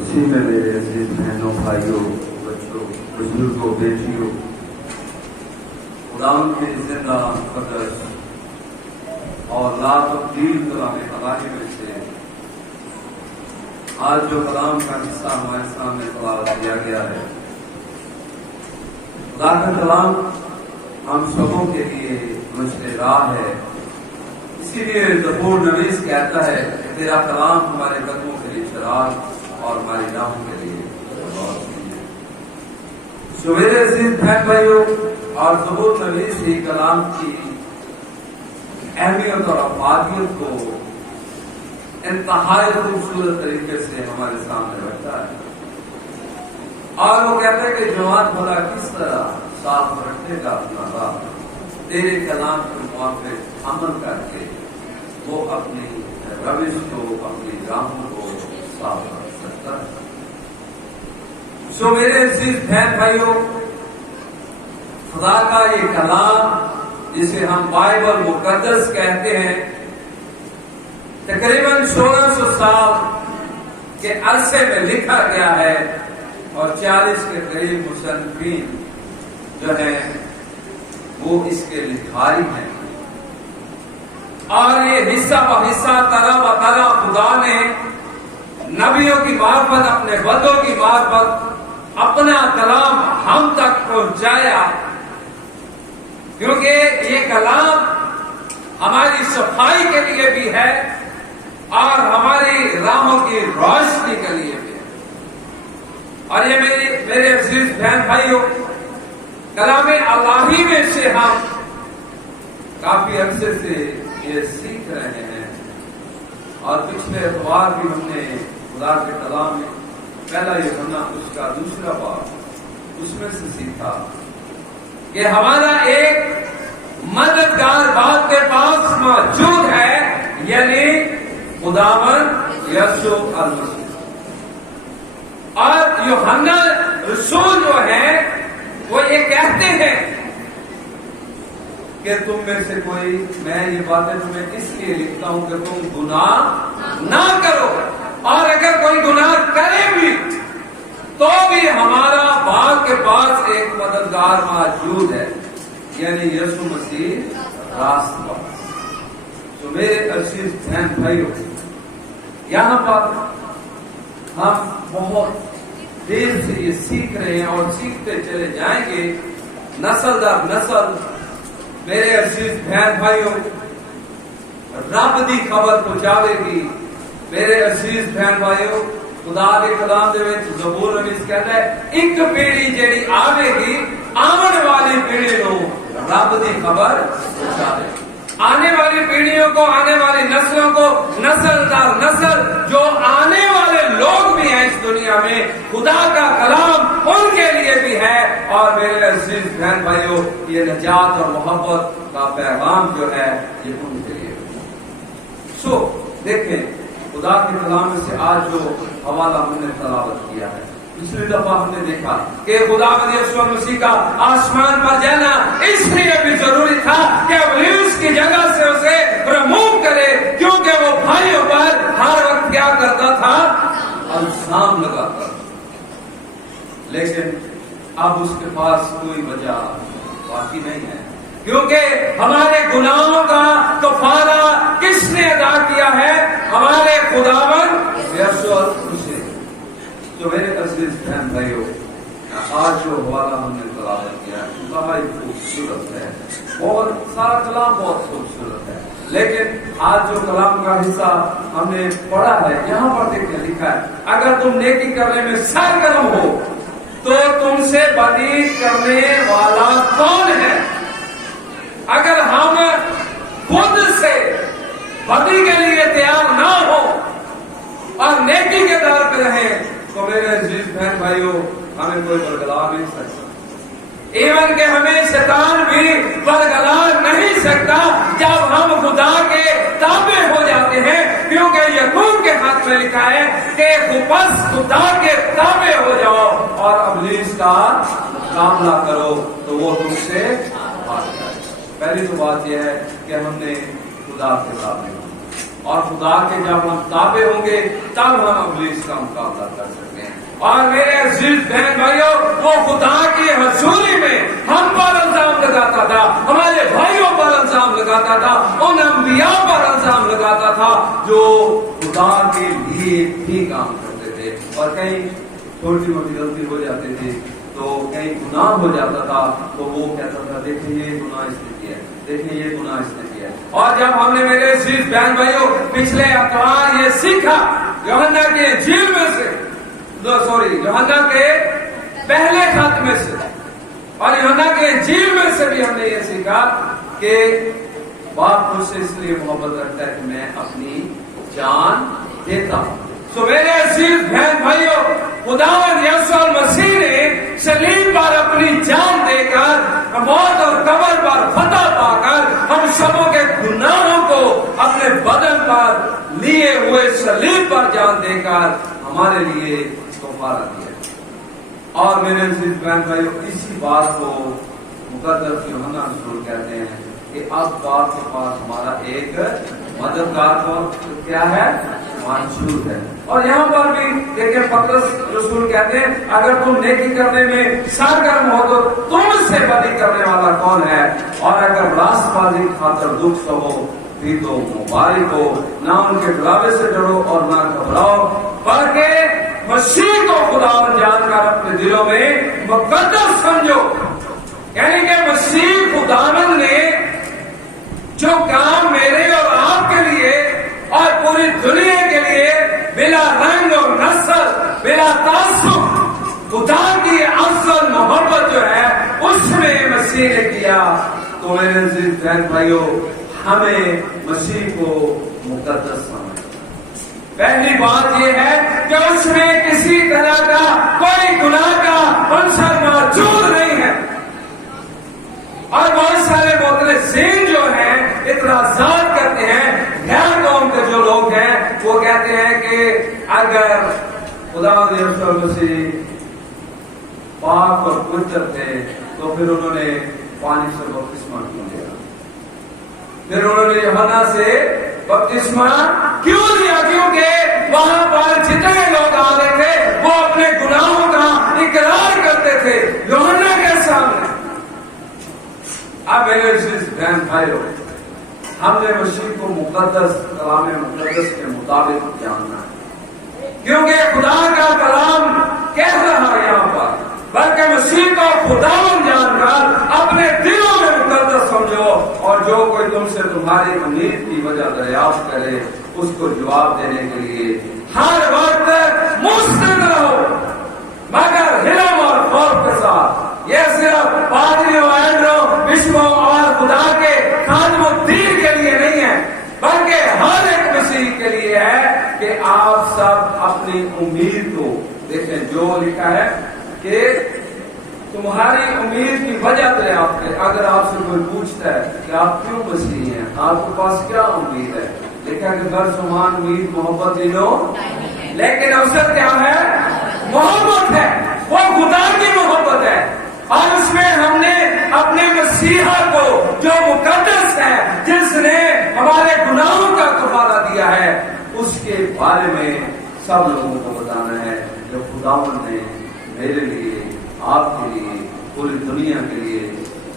اسی میں میرے عزیز بہنوں، بھائیوں، بچوں، بزرگوں، بیٹیوں، قرآن کے زندہ مقدس اور لا تبدیل کلام الہی میں سے آج جو کلام کا حصہ ہمارے سامنے تلاوت کیا گیا ہے، خدا کا کلام ہم سبوں کے لیے مشل راہ ہے۔ اسی لیے زبور نویس کہتا ہے کہ تیرا کلام ہمارے قدموں کے لیے چراغ اور ہماری راہوں کے لیے روشنی ہے۔ سو میرے عزیز بہن بھائیوں، اور زبور نویس ہی کلام کی اہمیت اور افادیت کو انتہائی خوبصورت طریقے سے ہمارے سامنے رکھتا ہے، اور وہ کہتا ہے کہ جوان بھلا کس طرح صاف رکھے گا اپنا راہ، تیرے کلام کے موافق عمل کر کے وہ اپنی روش کو، اپنی راہوں کو صاف رکھ سکتا ہے۔ سو میرے عزیز بہن بھائیوں، خدا کا یہ کلام جسے ہم بائبل مقدس کہتے ہیں، تقریباً 1600 سال کے عرصے میں لکھا گیا ہے، اور 40 کے قریب مصنفین جو ہیں وہ اس کے لکھاری ہیں، اور یہ حصہ بحصہ طرح بطرح خدا نے نبیوں کی معرفت، اپنے بندوں کی معرفت اپنا کلام ہم تک پہنچایا، کیونکہ یہ کلام ہماری صفائی کے لیے بھی ہے اور ہماری راہوں کی روشنی کے لیے بھی ہے۔ اور یہ میرے عزیز بہن بھائیوں، کلام الہی میں سے ہم کافی عرصے سے یہ سیکھ رہے ہیں، اور پچھلے اتوار بھی ہم نے خدا کے کلام میں پہلا یوحنا اس کا 2 باب اس میں سے سیکھا کہ ہمارا ایک مددگار باپ کے پاس موجود ہے، یعنی خداوند یسوع المسیح۔ اور یوحنا رسول جو ہے وہ یہ کہتے ہیں کہ تم میں سے کوئی، میں یہ باتیں تمہیں اس لیے لکھتا ہوں کہ تم گناہ نہ کرو، اور اگر کوئی گناہ کرے بھی تو بھی ہمارا باپ کے پاس ایک مددگار موجود ہے، یعنی یسوع مسیح راست باز۔ تو میرے عزیز بہن بھائیوں، یہاں پر ہم بہت دیر سے یہ سیکھ رہے ہیں اور سیکھتے چلے جائیں گے، نسل در نسل۔ میرے عزیز بہن بھائیوں، رب دی خبر پہنچاوے گی۔ میرے عزیز بہن بھائیو، خدا دے کلام دے وچ زبور نویس کہتا ہے ایک پیڑھی جیڑی آوے گی، آمن والی پیڑھی نو رب دی خبر پہنچاوے گی۔ آنے والی پیڑھیوں کو، آنے والی نسلوں کو، نسل در نسل جو آنے والے لوگ بھی ہیں اس دنیا میں، خدا کا کلام ان کے لیے بھی ہے، اور میرے عزیز بہن بھائیو، یہ نجات اور محبت کا پیغام جو ہے یہ ان کے لیے بھی ہے۔ سو دیکھیں، خدا کے کلام میں سے آج جو حوالہ ہم نے تلاوت کیا ہے، پچھلی دفعہ ہم نے دیکھا کہ خدا یسوع مسیح کا آسمان پر جانا اس لیے بھی ضروری تھا کہ ابلیس کی جگہ سے اسے ریموو کرے، کیونکہ وہ بھائیوں پر ہر وقت کیا کرتا تھا؟ الزام لگاتا تھا۔ لیکن اب اس کے پاس کوئی وجہ باقی نہیں ہے، کیونکہ ہمارے گناہوں کا کفارہ کس نے ادا کیا ہے؟ ہمارے خداوند یسوع مسیح۔ تو میرے عزیز بہن بھائیوں، آج جو حوالہ ہم نے تلاوت کیا ہے بہت خوبصورت ہے، اور سارا کلام بہت خوبصورت ہے، لیکن آج جو کلام کا حصہ ہم نے پڑھا ہے، یہاں پر دیکھیں لکھا ہے اگر تم نیکی کرنے میں سرگرم ہو تو تم سے بدی کرنے والا کون ہے؟ اگر ہم خود سے بدی کے لیے تیار نہ ہو اور نیکی کے دار پہ رہیں تو میرے عزیز بہن بھائیوں، ہمیں کوئی برگلا نہیں سکتا، ایون کہ ہمیں شیطان بھی برگلا نہیں سکتا جب ہم خدا کے تابع ہو جاتے ہیں، کیونکہ یعقوب کے ہاتھ میں لکھا ہے کہ بس خدا کے تابع ہو جاؤ اور ابلیس کا مقابلہ کرو تو وہ تم سے بھاگ جائے۔ پہلی تو بات یہ ہے کہ ہم نے خدا کے تابع ہو، اور خدا کے جب ہم تابع ہوں گے تب ہم ابلیس کا مقابلہ کر سکتے ہیں۔ اور میرے عزیز بہن بھائیوں، وہ خدا کی حضوری میں ہم پر الزام لگاتا تھا، ہمارے بھائیوں پر الزام لگاتا تھا، ان انبیاء پر الزام لگاتا تھا جو خدا کے لیے بھی کام کرتے تھے، اور کہیں چھوٹی موٹی غلطی ہو جاتی تھی تو کہیں گناہ ہو جاتا تھا تو وہ کہتا تھا دیکھیں یہ گناہ اس نے کیا ہے، دیکھیں یہ گناہ اس نے کیا ہے۔ اور جب ہم نے میرے عزیز بہن بھائیوں پچھلے اتوار یہ سیکھا یوحنا کے انجیل میں سے، یوحنا کے پہلے خط میں سے اور یوحنا کے انجیل میں سے بھی ہم نے یہ سیکھا کہ باپ مجھ سے اس لیے محبت رکھتا ہے کہ میں اپنی جان دیتا ہوں۔ تو میرے عزیز بہن بھائیوں، خداوند یسوع مسیح نے صلیب پر اپنی جان دے کر موت اور قبر پر فتح پا کر ہم سبوں کے گناہوں کو اپنے بدن پر لیے ہوئے صلیب پر جان دے کر ہمارے لیے کفارہ دیا۔ اور میرے عزیز بہن بھائیوں، اسی بات کو مقدس یوحنا رسول کہتے ہیں کہ اب باپ کے پاس ہمارا ایک مددگار کو کیا ہے، موجود ہے۔ اور یہاں پر بھی دیکھیں پترس رسول کہتے ہیں اگر تم نیکی کرنے میں سرگرم ہو تو تم سے بدی کرنے والا کون ہے، اور اگر راست بازی خاطر دکھ سہو بھی تو مبارک ہو، نہ ان کے بلاوے سے ڈرو اور نہ گھبراؤ، بلکہ مسیح کو خدا جان کر اپنے دلوں میں مقدس سمجھو۔ یعنی کہ مسیح خداوند نے جو کام میرے اور آپ کے لیے اور پوری دنیا کے لیے بلا رنگ اور نسل، بلا تعصب خدا کی اصل محبت جو ہے اس میں مسیح نے کیا، تو میرے عزیز بہن بھائیوں ہمیں مسیح کو مقدس سمجھنا۔ پہلی بات یہ ہے کہ اس میں کسی طرح کا کوئی گناہ کا عنصر موجود نہیں ہے۔ اور بہت سارے مدرسین جو ہیں اعتراضات کرتے ہیں، غیر قوم کے جو لوگ ہیں وہ کہتے ہیں کہ اگر خداوند یسوع مسیح پاک اور پوتر تھے تو پھر انہوں نے پانی سے بپتسمہ کیوں لیا، پھر انہوں نے یوحنا سے بپتسمہ کیوں لیا؟ کیونکہ وہاں پر جتنے لوگ آ رہے تھے وہ اپنے گناہوں کا اقرار کرتے تھے یوحنا کے سامنے۔ اب میرے عزیز بہن بھائیوں، ہم نے مسیح کو مقدس کلام مقدس کے مطابق جاننا ہے، کیونکہ خدا کا کلام کہہ رہا ہے یہاں پر، بلکہ مسیح کو خداوند جان کر اپنے دلوں میں مقدس سمجھو، اور جو کوئی تم سے تمہاری امید کی وجہ دریافت کرے اس کو جواب دینے کے لیے ہر وقت مستعد رہو، مگر حلم اور خوف کے ساتھ۔ یہ صرف پادریوں، بشپوں اور خدا کے خادم الدین کے لیے نہیں ہے، بلکہ ہر ایک مسیح کے لیے ہے کہ آپ سب اپنی امید کو دیکھیں۔ جو لکھا ہے کہ تمہاری امید کی وجہ دریافت کرے۔ اگر آپ سے کوئی پوچھتا ہے کہ آپ کیوں مسیح ہیں، آپ کے پاس کیا امید ہے، لکھا کہ غرض سمان امید محبت دینوں، لیکن اصل کیا ہے؟ محبت ہے، وہ خدا کی محبت ہے، اور اس میں ہم نے اپنے مسیحا کو جو مقدس ہے، جس نے ہمارے گناہوں کا کفارہ دیا ہے، اس کے بارے میں سب لوگوں کو بتانا ہے جو خداوند نے میرے لیے، آپ کے لیے، پوری دنیا کے لیے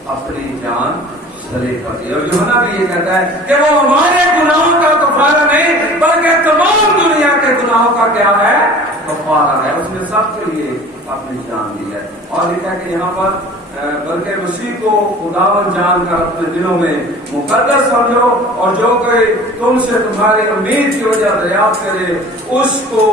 اپنی جان سلیقہ کر دی۔ اور یوحنا بھی یہ کہتا ہے کہ وہ ہمارے گناہوں کا کفارہ نہیں بلکہ تمام دنیا کے گناہوں کا کیا ہے؟ کفارہ ہے۔ اس نے سب کے لیے اپنی جان دی ہے، اور لکھا ہے کہ یہاں پر بلکہ مسیح کو خداوند جان کر اپنے دلوں میں مقدس سمجھو، اور جو کوئی تم سے تمہاری امید کی وجہ دریافت کرے اس کو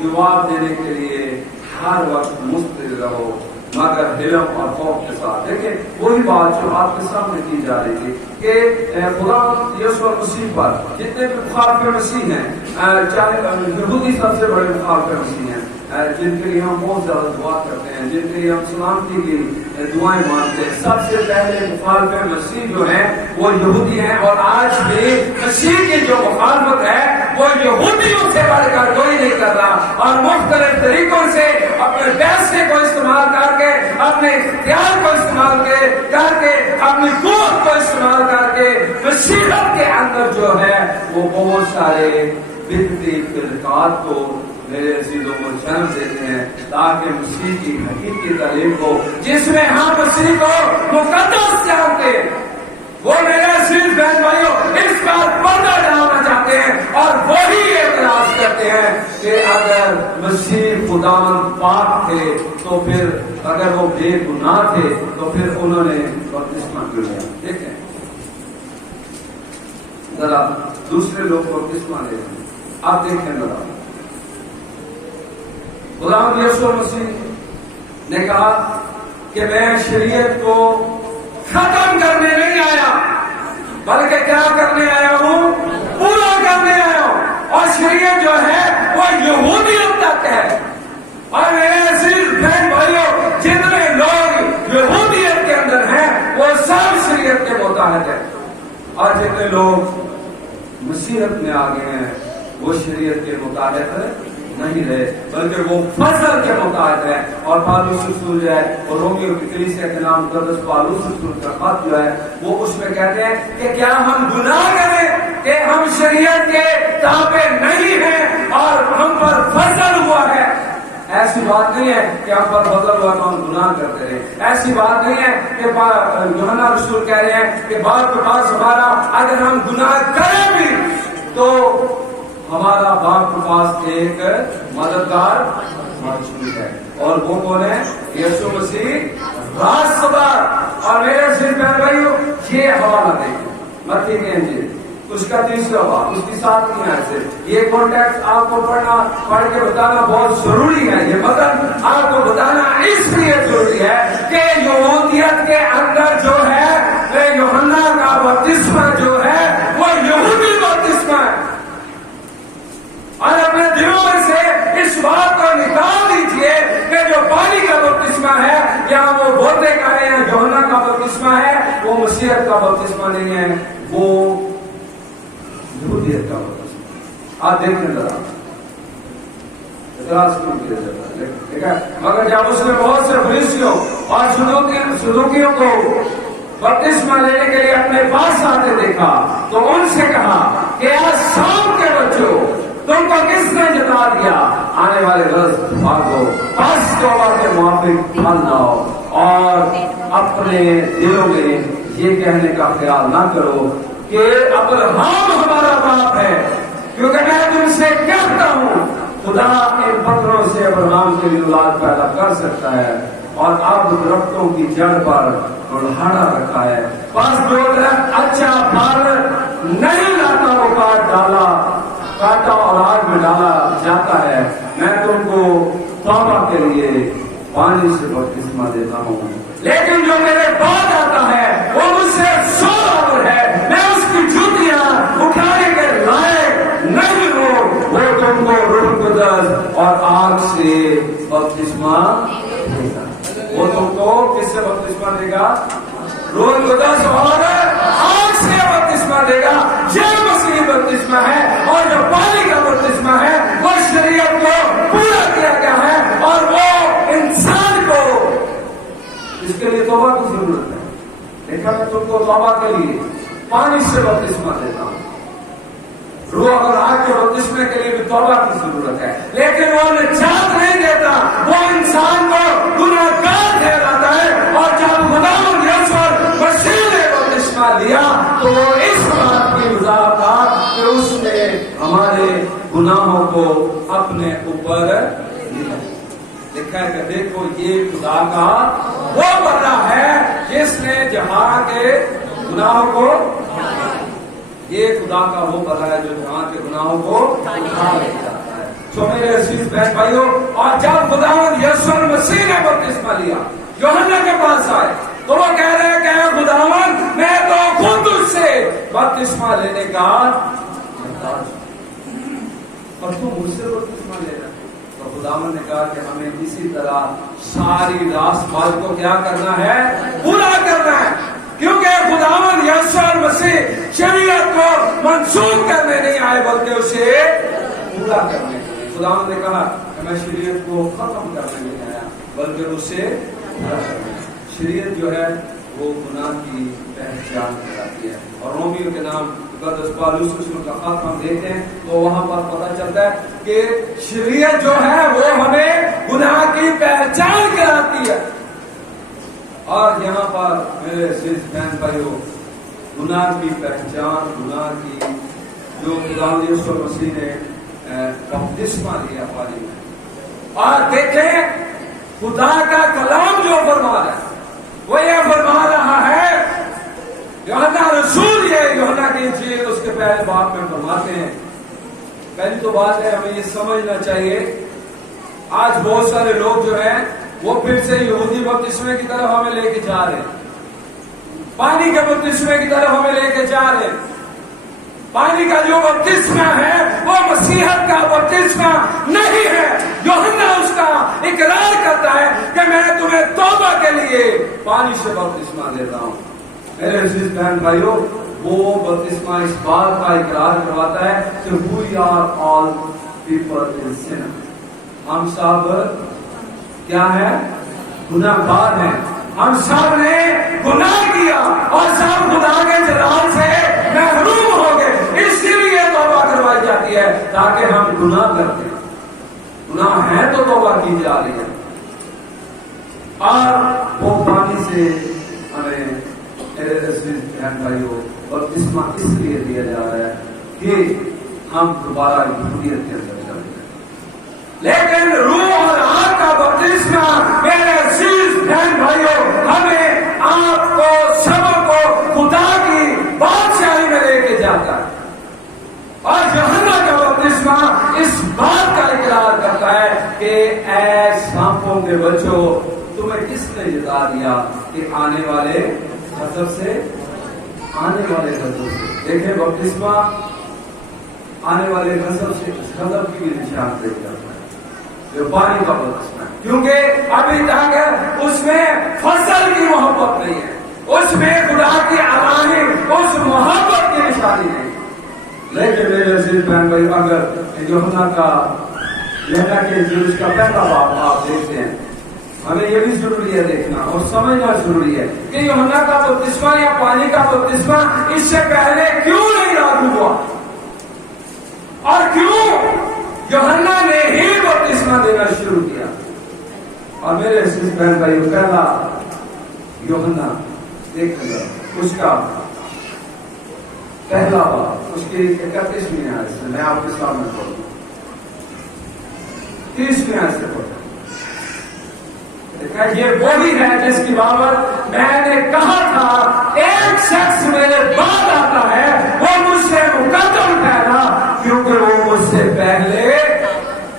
جواب دینے کے لیے ہر وقت مستعد رہو، مگر حلم اور خوف کے ساتھ۔ دیکھیں وہی بات جو آپ کے سامنے کی جا رہی تھی کہ خدا یسوع مسیح پر جتنے بھی مخالف مسیح ہیں، چاہے یہودی سب سے بڑے مخالف مسیح ہیں، جن کے لیے ہم بہت زیادہ دعا کرتے ہیں، جن کے لیے ہم سلامتی کی دعائیں مانگتے ہیں، سب سے پہلے مخالف مسیح جو ہیں وہ یہودی ہیں، اور آج بھی مسیح کی جو مخالفت ہے وہ یہودیوں سے بڑھ کر کوئی نہیں کر رہا، اور مختلف طریقوں سے اپنے پیسے کو استعمال کر کے، اپنے اختیار کو استعمال کر کے، اپنی قوت کو استعمال کر کے مسیحت کے اندر جو ہے وہ بہت سارے بدعتی فرقات کو میرے عزیزوں کو جنم دیتے ہیں تاکہ مسیح کی حقیقی تعلیم کو جس میں ہم مسیح کو مقدس جانتے ہیں وہ میرے عزیز بہن بھائیوں اس بار پردہ ڈالنا چاہتے ہیں اور وہی اعتراض کرتے ہیں کہ اگر مسیح خداوند پاک تھے تو پھر اگر وہ بے گناہ تھے تو پھر انہوں نے بپتسمہ کیوں لیا. دیکھیں ذرا دوسرے لوگ بپتسمہ لے رہے ہیں, آپ دیکھیں ذرا خداوند یسوع مسیح نے کہا کہ میں شریعت کو ختم کرنے نہیں آیا بلکہ کیا کرنے آیا ہوں, پورا کرنے آیا ہوں. اور شریعت جو ہے وہ یہودیت تک ہے. اور میرے عزیز بہن بھائیوں جتنے لوگ یہودیت کے اندر ہیں وہ سب شریعت کے متحد ہیں, اور جتنے لوگ مسیحت میں آ گئے ہیں وہ شریعت کے متحد نہیں رہے بلکہ وہ فضل کے متحد ہے. اور پالوس رسول جو ہے وہ رومیو کی کلیسیا کے نام مقدس پالوس رسول کا خط جو ہے وہ اس میں کہتے ہیں کہ کیا ہم گناہ کریں کہ ہم شریعت کے تابع نہیں ہیں اور ہم پر فضل ہوا ہے. ایسی بات نہیں ہے کہ ہم پر فضل ہوا تو ہم گناہ کرتے رہے. ایسی بات نہیں ہے کہ یوحنا رسول کہہ رہے ہیں کہ باپ کے پاس ہمارا اگر ہم گناہ کریں بھی تو ہمارا باپ کے پاس ایک مددگار موجود ہے, اور وہ کون ہے؟ یسوع مسیح راست خبر. اور میرے عزیز بہن بھائیوں یہ حوالہ دیکھیں متی کے انجیل اس کا 30واں باب اس کی 7ویں آیت سے. یہ کانٹیکٹ آپ کو پڑھ کے بتانا بہت ضروری ہے. یہ مطلب آپ کو بتانا اس لیے ضروری ہے کہ یہودیت کے اندر جو ہے یوحنا کا بپتسمہ جو ہے وہ یہودی بپتسمہ ہے. اور اپنے دلوں میں سے اس بات کو نکال دیجئے کہ جو پانی کا بپتسمہ ہے یا وہ بوتے کا ہے یا یوحنا کا بپتسمہ ہے وہ مسیحیت کا بپتسمہ نہیں ہے, وہ یہودیت کا بپتسمہ. آپ دیکھیں ذرا اعتراض کیوں کیا جاتا ہے, ٹھیک ہے. مگر جب اس نے بہت سے فریسیوں اور سدوکیوں کو بپتسمہ لینے کے لیے اپنے پاس آتے دیکھا تو ان سے کہا کہ آج شام کے بچوں تم کو کس نے جتا دیا, آنے والے روز بھاگو, بس توبہ کے موافق پھل لاؤ اور اپنے دلوں میں یہ کہنے کا خیال نہ کرو کہ ابراہیم ہمارا باپ ہے, کیونکہ میں تم سے کہتا ہوں خدا ان پتھروں سے ابراہیم کے لیے اولاد پیدا کر سکتا ہے. اور اب درختوں کی جڑ پر کلہاڑا رکھا ہے, بس جو درخت اچھا پھل نہیں لاتا وہ کاٹا اور آگ میں ڈالا جاتا ہے. میں تم کو توبہ کے لیے پانی سے بپتسمہ دیتا ہوں, لیکن جو میرے بعد آتا ہے وہ مجھ سے 100 برابر ہے, میں اس کی جوتیاں اٹھانے کے لائق نہیں ہوں. وہ تم کو روح القدس اور آگ سے بپتسمہ دے گا. وہ تم کو کس سے بپتسمہ دے گا؟ روح القدس اور آگ سے بپتسمہ دے گا. یہ مسیحی بپتسمہ ہے, اور جو پانی کا بپتسمہ ہے وہ شریعت کو پورا کیا گیا ہے, اور وہ انسان کو اس کے لیے توبہ کی ضرورت ہے. دیکھا میں تم کو توبہ کے لیے پانی سے بپتسمہ دیتا ہوں, روح اور آگ کے بپتسمے کے لیے بھی توبہ کی ضرورت ہے, لیکن وہ نجات نہیں دیتا, وہ انسان کو گناہگار ٹھہراتا ہے. اور جب خداوند یسوع مسیح نے بپتسمہ لیا تو وہ اس بات کی وضاحت تھا کہ اس نے ہمارے گناہوں کو اپنے اوپر لیا. لکھا ہے کہ دیکھو یہ خدا کا وہ بندہ ہے جس نے جہاں کے گناہوں کو, یہ خدا کا وہ بندہ ہے جو جہاں کے گناہوں کو اٹھا لے جاتا ہے. تو میرے عزیز بہن بھائیوں, اور جب خداوند یسوع مسیح نے بپتسمہ لیا یوحنا کے پاس آئے تو وہ کہہ رہے ہیں کہ اے خداوند میں تو خود تجھ سے بپتسمہ لینے کا محتاج ہوں اور تو مجھ سے بپتسمہ لے رہا. تو خداوند نے کہا کہ ہمیں اسی طرح ساری راست بات کو کیا کرنا ہے, پورا کرنا ہے, کیونکہ خداوند یسوع مسیح شریعت کو منسوخ کرنے نہیں آئے بلکہ اسے پورا کرنے. خداوند نے کہا کہ میں شریعت کو ختم کرنے نہیں آیا بلکہ اسے پورا کرنے. شریعت جو ہے وہ گناہ کی پہچان کراتی ہے. اور رومیو کے نام مقدس پالوس رسول کا خط ہم دیکھتے ہیں تو وہاں پر پتہ چلتا ہے کہ شریعت جو ہے وہ ہمیں گناہ کی پہچان کراتی ہے. اور یہاں پر میرے عزیز بہن بھائیوں گناہ کی پہچان، گناہ کی جو خدا یسوع مسیح نے بپتسمہ لیا پانی میں. اور دیکھیں خدا کا کلام جو فرما رہا ہے وہ یہ فرما رہا ہے، یوحنا رسول یہ یوحنا کی انجیل اس کے پہلے باب میں فرماتے ہیں. پہلی تو بات ہے ہمیں یہ سمجھنا چاہیے آج بہت سارے لوگ جو ہیں وہ پھر سے یہودی بپتسمے کی طرف ہمیں لے کے جا رہے ہیں، پانی کے بپتسمے کی طرف ہمیں لے کے جا رہے ہیں. پانی کا جو بپتسمہ ہے وہ مسیحیت کا بپتسمہ نہیں ہے. یوحنا اس کا اقرار کرتا ہے کہ میں تمہیں توبہ کے لیے پانی سے بپتسمہ دیتا ہوں. میرے عزیز بہن بھائیوں وہ بپتسمہ اس بات کا اقرار کرواتا ہے کہ we are all people in sin. ہم سب کیا ہے؟ گناہ گار ہیں. ہم سب نے گناہ کیا اور سب خدا کے جلال سے محروم ہو گئے. اس لیے توبہ کروائی جاتی ہے تاکہ ہم گناہ کرتے ہیں. گناہ ہے تو توبہ کی جا رہی ہے. اور وہ پانی سے ہمیں بہن بھائیوں بپتسمہ اس لیے دیا جا رہا ہے کہ ہم دوبارہ یہودیت کے اندر چلے جائیں. لیکن روح اور آگ کا بپتسمہ میرے عزیز بہن بھائیوں ہمیں آپ کو سب کو خدا کی بادشاہی میں لے کے جاتا ہے. اور یوحنا کا بپتسمہ اس بات کا اقرار کرتا ہے کہ اے سانپوں کے بچوں تمہیں کس نے جتا دیا کہ آنے والے غضب سے دیکھیں بپتسمہ آنے والے غضب سے غضب کی بھی نشان دے کرتا ہے جو پانی کا بپتسمہ ہے. کیونکہ ابھی تک اس میں فصل کی محبت نہیں ہے، اس میں خدا کی علامت اس محبت کی نشانی نہیں. لیکن میرے عزیز بہن بھائی اگر یوحنا کے انجیل کا پہلا باب آپ دیکھتے ہیں ہمیں یہ بھی ضروری ہے دیکھنا اور سمجھنا ضروری ہے کہ یوحنا کا بپتسمہ یا پانی کا بپتسمہ اس سے پہلے کیوں نہیں لاگو ہوا اور کیوں یوحنا نے ہی بپتسمہ دینا شروع کیا. اور میرے عزیز بہن بھائی پہلا یوحنا دیکھیں گا اس کا پہلا باب اس کی 31ویں آیت سے میں آپ کے سامنے پڑھوں 30ویں آیت سے پڑھوں. یہ وہی ہے جس کی بابت میں نے کہا تھا ایک شخص میرے بعد آتا ہے وہ مجھ سے مقدم ٹھہرا کیونکہ وہ مجھ سے پہلے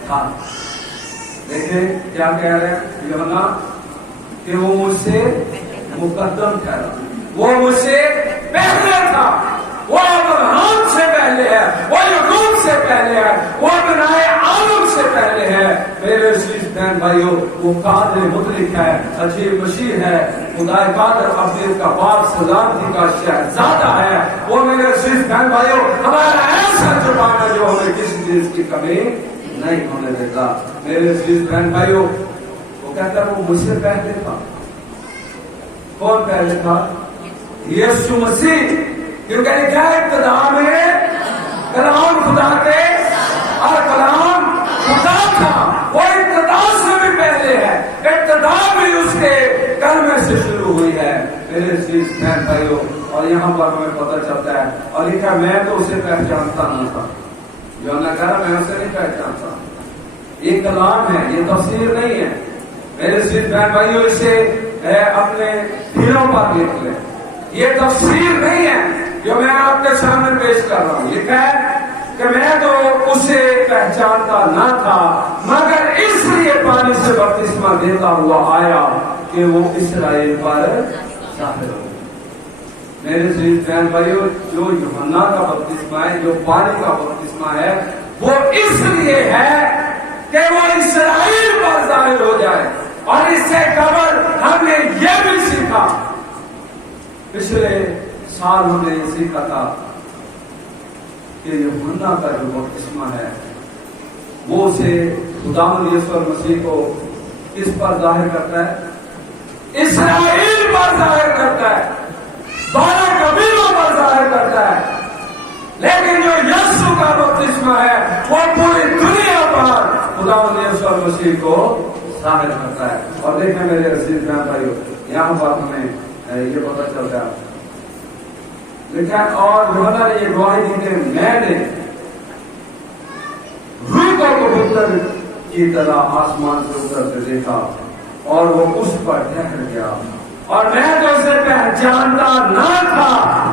تھا. دیکھیں کیا کہہ رہے ہیں یوحنا کہ وہ مجھ سے مقدم ٹھہرا، وہ مجھ سے پہلے تھا، وہ ابراہیم سے پہلے ہے، وہ یعقوب سے پہلے ہے، وہ بنائے آدم سے پہلے ہے. میرے عزیز بہن بھائیوں وہ قادر مطلق ہے، عجیب مسیح ہے، خدا قادر عبد کا باپ سلامتی کا شہزادہ ہے. وہ میرے عزیز بہن بھائیوں ہمارا ایسا زبان ہے جو ہمیں کسی چیز کی کمی نہیں ہونے دیتا. میرے عزیز بہن بھائیوں وہ کہتا ہے وہ مجھ سے پہلے تھا. کون پہلے تھا؟ یسوع مسیح. کیونکہ کیا ابتدا میں کلام خدا کے اور کلام خدا تھا. وہ ابتدا سے بھی پہلے ہے، ابتدا بھی اس کے کلمے سے شروع ہوئی ہے. میرے عزیز بہن بھائیوں اور یہاں پر ہمیں پتہ چلتا ہے اور لکھا میں تو اسے پہچانتا نہ تھا. یوحنا کہہ رہا میں اسے نہیں پہچانتا. یہ کلام ہے، یہ تفسیر نہیں ہے. میرے عزیز بہن بھائیوں اسے اپنے دلوں پر لکھ لیں. یہ تفسیر نہیں ہے جو میں آپ کے سامنے پیش کر رہا ہوں. لکھا ہے کہ میں تو اسے پہچانتا نہ تھا مگر اس لیے پانی سے بپتسمہ دیتا ہوا آیا کہ وہ اسرائیل پر ظاہر ہو. میرے عزیز بہن بھائیوں جو یوحنا کا بپتسمہ ہے، جو پانی کا بپتسمہ ہے، وہ اس لیے ہے کہ وہ اسرائیل پر ظاہر ہو جائے. اور اس سے قبل ہم نے یہ بھی سیکھا، پچھلے سال ہم نے یہ سیکھا تھا کہ یوحنا کا جو بپتسمہ ہے وہ اسے خداوند یسوع مسیح کو کس پر ظاہر کرتا ہے؟ اسرائیل پر ظاہر کرتا ہے، 12 قبیلوں پر ظاہر کرتا ہے، لیکن جو یسوع کا بپتسمہ ہے وہ پوری دنیا پر خدا یسوع مسیح کو ظاہر کرتا ہے۔ اور دیکھیں میرے عزیز بہن بھائیو، یہاں پر ہمیں یہ پتہ چلتا ہے، لیکن اور یوحنا نے یہ گواہی دی کہ میں نے روح کو کبوتر کی طرح آسمان سے اترتے دیکھا اور وہ اس پر ٹھہر گیا، اور میں تو اسے پہچانتا نہ تھا،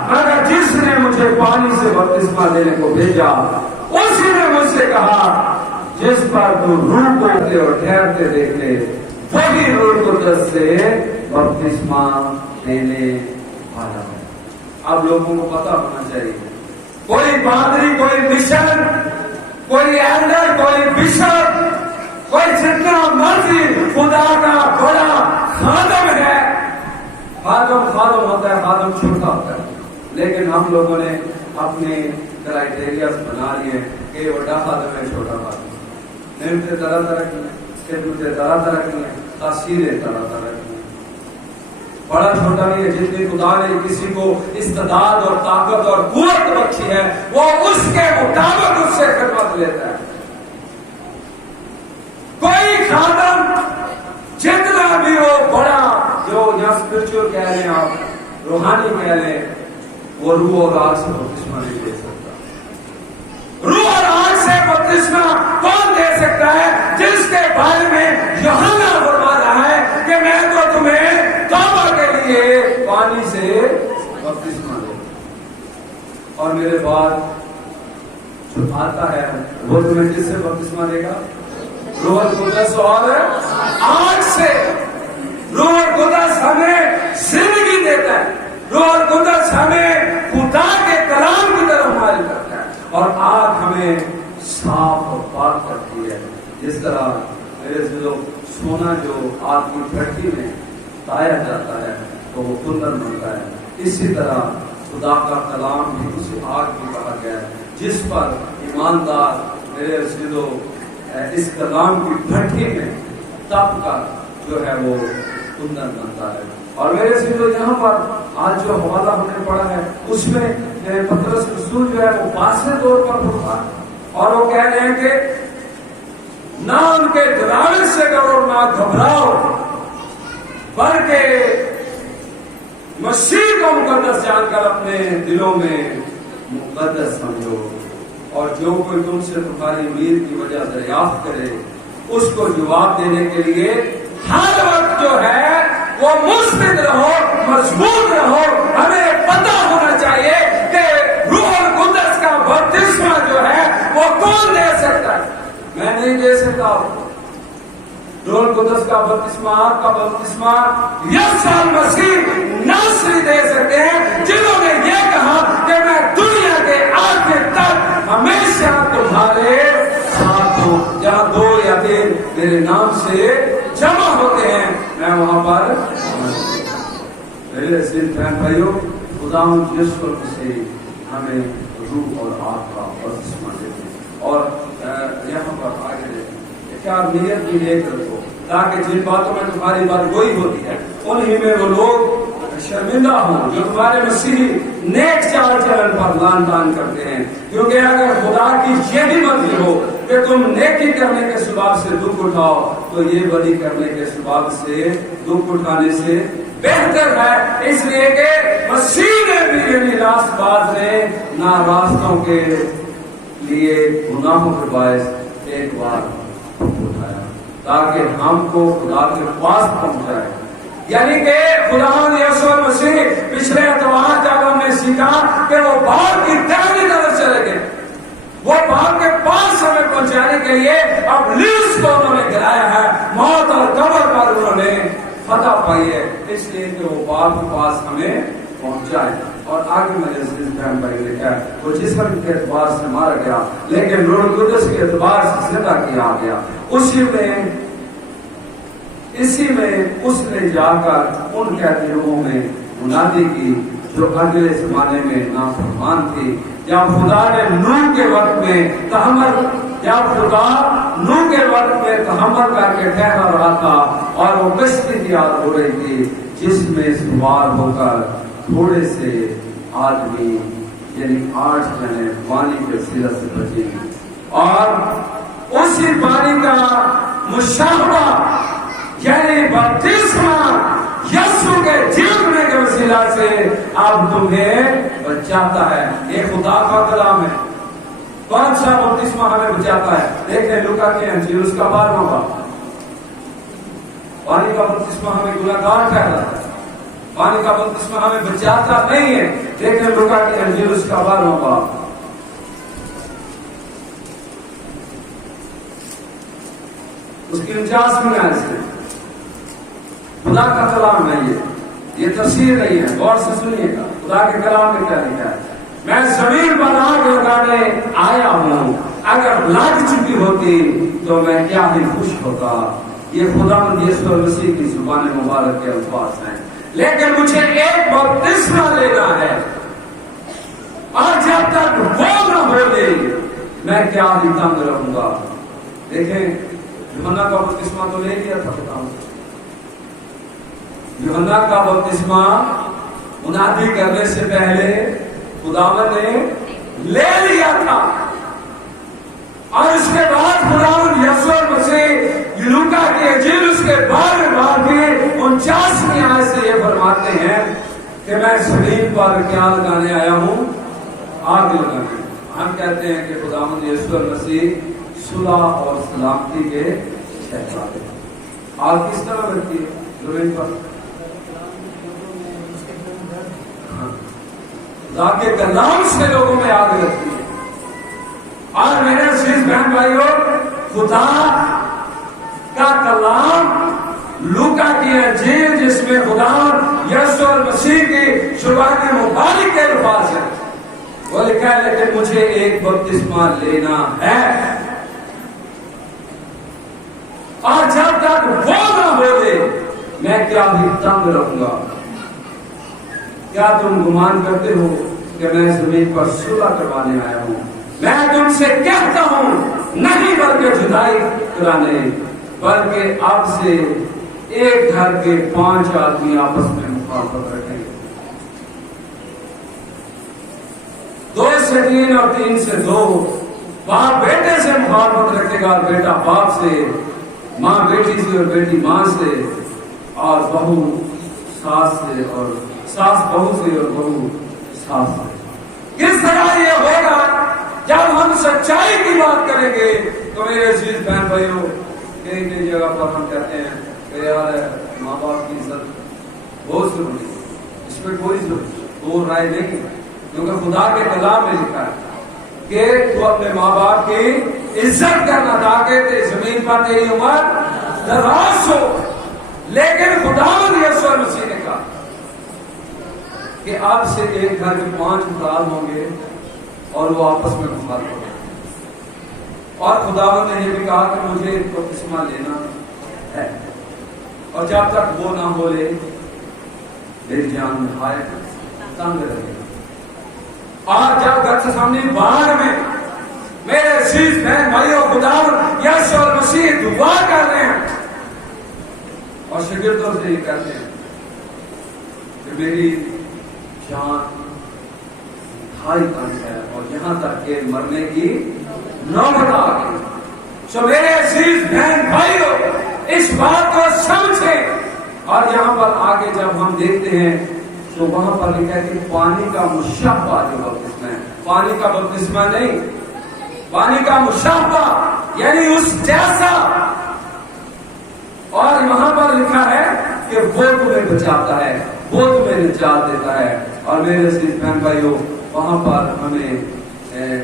مگر جس نے مجھے پانی سے بپتسمہ دینے کو بھیجا اسی نے مجھ سے کہا جس پر تو روح کو اور ٹھہرتے دیکھے وہی روح قدس سے بپتسمہ دینے والا ہے۔ اب لوگوں کو پتہ ہونا چاہیے، کوئی پادری، کوئی مشن، کوئی ایلڈر، کوئی بشپ، کوئی جتنا مرضی خدا کا بڑا خادم ہے، خادم ہوتا ہے، خادم چھوٹا ہوتا ہے، لیکن ہم لوگوں نے اپنے کرائٹیریاز بنا لیے کہ یہ بڑا خادم ہے، چھوٹا خادم ہے، نعمتیں طرح طرح کی ہیں، اسٹیٹوٹیں طرح طرح کی ہیں، تاثیریں طرح طرح کی ہیں، بڑا چھوٹا نہیں ہے۔ جتنی خدا نے کسی کو استعداد اور طاقت اور قوت بخشی ہے وہ اس کے مطابق اس سے خدمت لیتا ہے۔ کوئی خادم جتنا بھی ہو بڑا، جو یا اسپرچل کہہ لیں آپ، روحانی کہہ لیں، وہ روح اور آگ سے بپتسمہ نہیں دے سکتا۔ روح اور آگ سے بپتسمہ کون دے سکتا ہے؟ جس کے بارے میں یوحنا فرما رہا ہے کہ میں تو تمہیں توبہ کے لیے پانی سے بپتسمہ دوں، اور میرے بعد جو آتا ہے وہ تمہیں کس سے بپتسمہ دے گا؟ روح القدس اور آگ سے۔ روح القدس ہمیں زندگی دیتا ہے، روح القدس ہمیں خدا کے کلام کی طرف مائل کرتا ہے، اور آگ ہمیں صاف اور پاک کرتی ہے۔ جس طرح میرے دلوں سونا جو آگ کی بھٹی میں پایا جاتا ہے تو وہ کندن بنتا ہے، اسی طرح خدا کا کلام بھی اسے آگ بھی کہا گیا ہے، جس پر ایماندار میرے دلوں اس کلام کی بھٹی میں تپ کر جو ہے وہ کندن بنتا ہے۔ اور میرے سنگھو یہاں پر آج جو حوالہ ہم نے پڑھا ہے اس میں پطرس رسول جو ہے وہ واضح طور پر پڑھا ہے، اور وہ کہہ رہے ہیں کہ نہ ان کے ڈراوے سے ڈرو، نہ گھبراؤ، بلکہ مسیح کو مقدس جان کر اپنے دلوں میں مقدس سمجھو، اور جو کوئی تم سے تمہاری امید کی وجہ دریافت کرے اس کو جواب دینے کے لیے ہر وقت جو ہے وہ مستعد رہو، مضبوط رہو۔ ہمیں پتہ ہونا چاہیے کہ روح القدس کا بپتسمہ جو ہے وہ کون دے سکتا ہے؟ میں نہیں دے سکتا۔ روح القدس کا بپتسمہ، آپ کا بپتسمہ یسوع مسیح ناصری دے سکتے ہیں، جنہوں نے یہ کہا کہ میں دنیا کے آخر تک ہمیشہ تمہارے ساتھ ہوں، جہاں 2 یا 3 میرے نام سے جمع ہوتے ہیں میں وہاں پر۔ میرے عزیز بہن بھائیوں، خدا یسوع مسیح ہمیں روح اور آگ کا بپتسمہ دیتے ہیں، اور یہاں پر آگے دیتے ہیں کیا نیت بھی نیک رکھو، تاکہ جن باتوں میں تمہاری بات گوئی ہوتی ہے انہی میں وہ لوگ شرمندہ ہوں جو تمہارے مسیحی نیک چال چلن پر لان تان کرتے ہیں۔ کیونکہ اگر خدا کی یہی مرضی ہو کہ تم نیکی کرنے کے سبب سے دکھ اٹھاؤ تو یہ بدی کرنے کے سبب سے دکھ اٹھانے سے بہتر ہے، اس لیے کہ مسیح نے بھی یعنی راست باز نے نہ راستوں کے لیے گناہوں کے باعث ایک بار اٹھایا تاکہ ہم کو خدا کے پاس پہنچائے۔ یعنی کہ خدا یسوع مسیح پچھلے اتوار جب ہم نے سیکھا کہ وہ باپ کی دائیں طرف چلے گئے، وہ باپ کے پاس ہمیں پہنچانے کے لیے ابلیس کو انہوں نے گرایا ہے، موت اور قبر پر انہوں نے فتح پائی ہے، اس لیے کہ وہ باپ کے پاس ہمیں پہنچائے۔ اور آگے میرے عزیز بہن بھائی نے کہا وہ جسم کے اعتبار سے مارا گیا لیکن روح القدس کے اعتبار سے زندہ کیا گیا، اسی میں اس نے جا کر ان کے دلوں میں منادی کی جو اگلے زمانے میں نافرمان تھی، جب خدا نے نوح کے وقت میں تحمل جب خدا نوح کے وقت میں تحمل کر کے ٹھہرا رہا تھا اور وہ کشتی تیار ہو رہی تھی جس میں سوار ہو کر تھوڑے سے آدمی یعنی 8 جنے پانی کے سرے سے بچے اور اسی پانی کا مشابہ یعنی بپتسمہ یسوع کے جیتنے کے وسیلہ سے اب تمہیں بچاتا ہے. یہ خدا کا کلام ہے. کون سا بپتسمہ ہمیں بچاتا ہے؟ دیکھیں لوکا کی انجیل اس کا 12واں باب. پانی کا بپتسمہ ہمیں گناہگار ٹھہراتا ہے. پانی کا بپتسمہ ہمیں بچاتا نہیں ہے. دیکھیں لوکا کی انجیل اس کا 12واں باب. اس کی 49ویں آیت سے. خدا کا کلام ہے یہ تفسیر نہیں ہے. غور سے سنیے گا خدا کے کلام میں کیا لکھا ہے. میں زمین پر آگ لگانے آیا ہوں، اگر لگ چکی ہوتی تو میں کیا ہی خوش ہوتا. یہ خداوند یسوع مسیح کی زبان مبارک کے الفاظ ہیں. لیکن مجھے ایک بپتسمہ لینا ہے اور جب تک وہ نہ ہو لے میں کیا ہی تنگ رہوں گا. دیکھیں یوحنا کا بپتسمہ تو لے لیا تھا خداوند. یوحنا کا بپتسمہ منادی کرنے سے پہلے خداوند نے لے لیا تھا اور اس کے بعد خداوند یسوع مسیح لوکا کی انجیل اس کے 12ویں باب کی 49ویں آیت سے یہ فرماتے ہیں کہ میں زمین پر کیا لگانے آیا ہوں؟ آگ لگانے. ہم کہتے ہیں کہ خداوند یسوع مسیح صلح اور سلامتی کے شہزادے. آگ کس طرح رکھتی ہے زمین پر؟ خدا کے کلام سے لوگوں میں آگ لگتی ہے. اور میرے عزیز بہن بھائیوں، خدا کا کلام لوکا کی انجیل جس میں خدا یسوع مسیح کی شروعات مبارک کے الفاظ ہیں وہ لکھا ہے لیکن مجھے ایک بپتسمہ لینا ہے اور جب تک وہ نہ ہو لے میں کیا بھی تنگ رہوں گا. کیا تم گمان کرتے ہو کہ میں زمین پر صلح کروانے آیا ہوں؟ میں تم سے کہتا ہوں نہیں بلکہ جدائی کرانے. بلکہ اب سے ایک گھر کے 5 آدمی آپس میں مخالفت رکھیں گے. 2 سے 3 اور 3 سے 2. باپ بیٹے سے مخالفت رکھے گا، بیٹا باپ سے، ماں بیٹی سے اور بیٹی ماں سے، اور بہو ساس سے اور ساس بہو سے اور بہو ساس سے. کس طرح یہ ہوگا جب ہم سچائی کی بات کریں گے؟ تو میرے عزیز بہن بھائیوں، کئی جگہ پر ہم کہتے ہیں کہ یار ماں باپ کی عزت بہت ضروری ہے. اس میں کوئی دو رائے نہیں ہے کیونکہ خدا کے کلام میں لکھا ہے کہ تو اپنے ماں باپ کی عزت کرنا تاکہ زمین پر تیری عمر دراز ہو. لیکن خداوند یسوع مسیح نے کہا کہ اب سے ایک گھر کے 5 افراد ہوں گے اور وہ آپس میں مخالف ہوں گے. اور خداوند نے یہ بھی کہا کہ مجھے ایک بپتسمہ لینا ہے اور جب تک وہ نہ ہو لے میری جان نہایت تنگ رہے. اور جب گتسمانی باغ میں میرے عزیز بہن بھائیوں خداوند یسوع مسیح دعا کر رہے ہیں اور شاگردوں سے یہ کہتے ہیں کہ میری جان ہائی تنگ ہے اور یہاں تک کہ مرنے کی نوبت آ گئی. سو میرے عزیز بہن بھائیوں اس بات کو سمجھیں. اور یہاں پر آگے جب ہم دیکھتے ہیں تو وہاں پر لکھا ہے کہ پانی کا مشابہ جو بپتسمہ ہے، پانی کا بپتسمہ نہیں، پانی کا مشابہ یعنی اس جیسا. اور وہاں پر لکھا ہے کہ وہ تمہیں بچاتا ہے، وہ تمہیں نجات دیتا ہے. اور میرے عزیز بہن بھائیوں وہاں پر ہمیں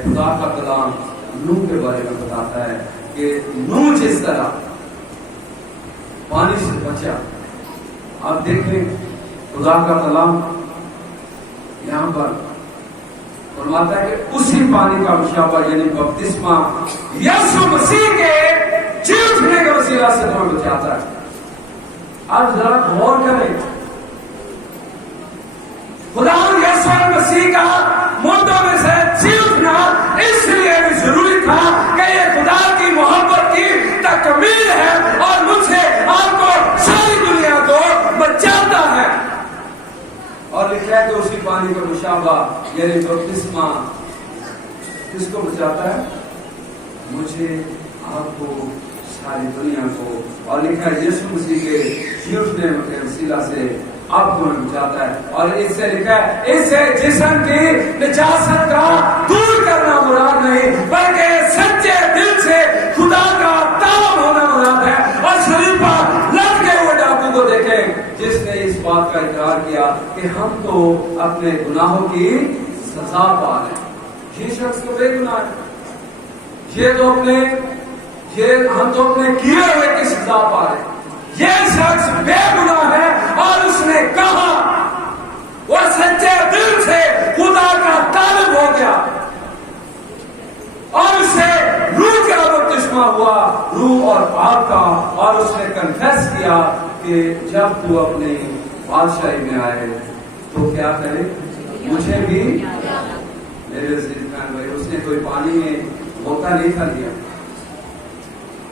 خدا کا کلام نوح کے بارے میں بتاتا ہے کہ نوح جس طرح پانی سے بچا. آپ دیکھیں خدا کا کلام یہاں پر فرماتا ہے کہ اسی پانی کا مشابہ یعنی بپتسمہ یسوع مسیح کے جی اٹھنے کے وسیلہ سے تمہیں بچاتا ہے. اب ذرا غور کریں، خدا یسوع مسیح کا مردوں میں سے جی اٹھنا اس لیے بھی ضروری تھا کہ یہ خدا پانی کا مشابہ یعنی بپتسمہ کس کو بچاتا ہے؟ مجھے، آپ کو، ساری دنیا کو. اور لکھا ہے یسوع مسیح کے جی اٹھنے کے وسیلہ سے آپ کو بچاتا ہے. اور اس سے لکھا ہے اس سے جسم کی نجاست کا دور کرنا مراد نہیں بلکہ سچے دل سے خدا کا طالب ہونا مراد ہے. اور صلیب پر لٹکے ہوئے ڈاکو کو دیکھیں جس نے اس بات کا اقرار کیا کہ ہم تو اپنے گناہوں کی سزا پا رہے ہیں. یہ شخص تو بے گناہ ہے. ہم تو اپنے کیے ہوئے کی سزا پا رہے ہیں. یہ شخص بے گناہ ہے اور اس نے کہا وہ سچے دل سے خدا کا طالب ہو گیا اور اسے روح کا بپتسمہ ہوا، روح اور پاک کا. اور اس نے کنفیس کیا کہ جب تو اپنی بادشاہی میں آئے تو کیا کرے، مجھے بھی. میرے عزیز بھائی، اس نے کوئی پانی میں موقع نہیں تھا لیا،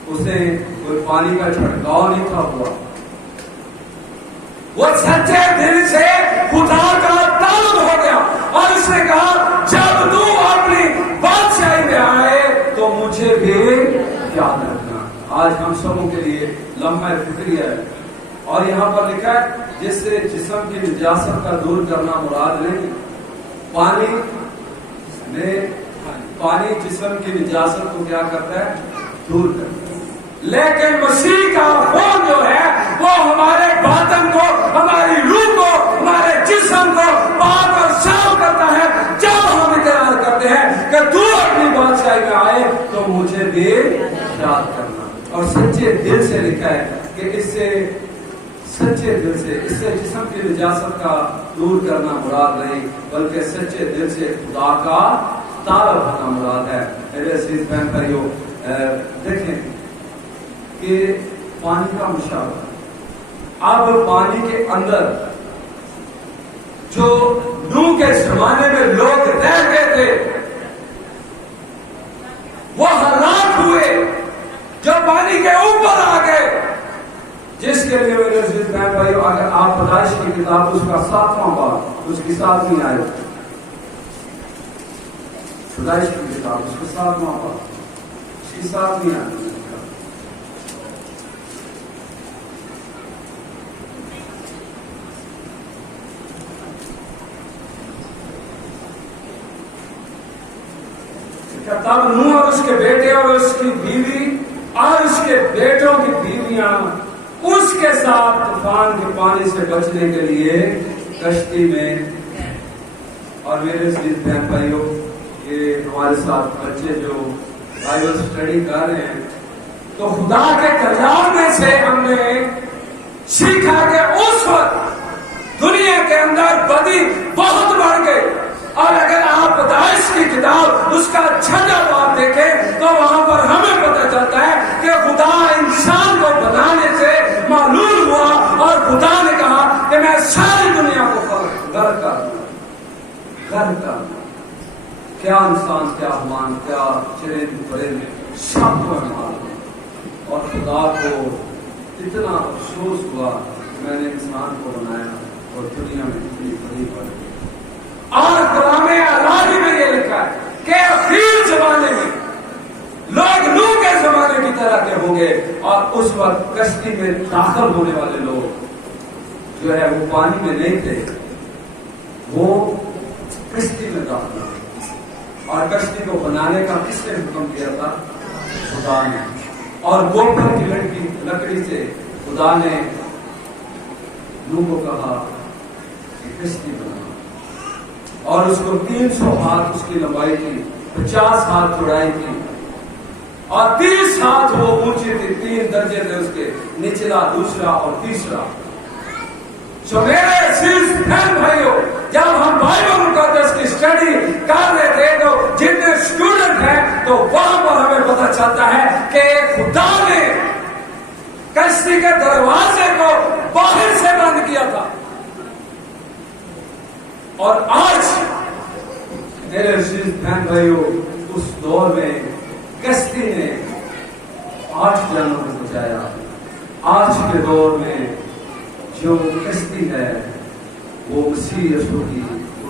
اسے کوئی پانی کا چھڑکاؤ نہیں تھا ہوا. وہ سچے دل سے خدا کا طالب ہو گیا اور اس نے کہا جب تو اپنی بادشاہی میں آئے تو مجھے بھی یاد رکھنا. آج ہم سبوں کے لیے لمحہ فکریہ ہے. اور یہاں پر لکھا ہے جس سے جسم کی نجاست کا دور کرنا مراد نہیں. پانی جسم کی نجاست کو کیا کرتا ہے؟ دور کرتا ہے. لیکن مسیح کا خون جو ہے وہ ہمارے باطن کو، ہماری روح کو، ہمارے جسم کو پاک اور صاف کرتا ہے. جب ہم اقرار کرتے ہیں کہ تو اپنی بادشاہی میں آئے تو مجھے بھی یاد کرنا. اور سچے دل سے لکھا ہے کہ اس سے سچے دل سے، اس سے جسم کی نجاست کا دور کرنا مراد نہیں بلکہ سچے دل سے خدا کا طالب ہونا مراد ہے. میرے عزیز بہن بھائیو، دیکھیں کہ پانی کا مشابہ. اب پانی کے اندر جو نوح کے زمانے میں لوگ رہ گئے تھے وہ ہلاک ہوئے جو پانی کے اوپر آ گئے. جس کے لیے میرے عزیز بہن بھائیو، اگر آپ پیدائش کی کتاب اس کا 7واں باب اس کی 7ویں آیت، پیدائش کی کتاب اس کا 7واں باب اس کی 7ویں آیت، تب نوح اور اس کے بیٹے اور اس کی بیوی اور اس کے بیٹوں کی بیویاں اس کے ساتھ طوفان کے پانی سے بچنے کے لیے کشتی میں. اور میرے عزیز بہن بھائیوں، یہ ہمارے ساتھ بچے جو بائبل اسٹڈی کر رہے ہیں تو خدا کے کلام میں سے ہم نے سیکھا کہ اس وقت دنیا کے اندر بدی بہت بڑھ گئی. اور اگر آپ پیدائش کی کتاب اس کا 6واں باب دیکھیں تو وہاں پر ہمیں پتہ چلتا ہے کہ خدا انسان کو بنانے سے معلوم ہوا اور خدا نے کہا کہ میں ساری دنیا کو غرق کر دوں. کیا انسان، کیا حیوان، کیا چرند پرند سب کو مار دیں. اور خدا کو اتنا افسوس ہوا کہ میں نے انسان کو بنایا اور دنیا میں اتنی بڑی پڑ گئی. اور کلام الہی میں یہ لکھا ہے کہ اخیر زمانے میں لوگ نوح کے زمانے کی طرح کے ہوں گے. اور اس وقت کشتی میں داخل ہونے والے لوگ جو ہے وہ پانی میں نہیں تھے، وہ کشتی میں داخل ہوئے. اور کشتی کو بنانے کا کس نے حکم دیا تھا؟ خدا نے. اور گوبر کی لکڑی سے خدا نے نوح کو کہا کہ کشتی بنا. اور اس کو 300 ہاتھ اس کی لمبائی تھی، 50 ہاتھ چوڑائی تھی اور 30 ہاتھ وہ اونچی تھی. 3 درجے تھے اس کے، نچلا، دوسرا اور تیسرا. میرے عزیز بہن بھائیوں، جب ہم بائبل مقدس کی اسٹڈی کر رہے تھے تو جتنے اسٹوڈنٹ ہیں تو وہاں پر ہمیں پتہ چلتا ہے کہ خدا نے کشتی کے دروازے کو باہر سے بند کیا تھا. اور آج میرے عزیز بہن بھائیوں، اس دور میں کشتی نے 8 جانوں کو بچایا. آج کے دور میں جو کشتی ہے وہ مسیح یسوع کی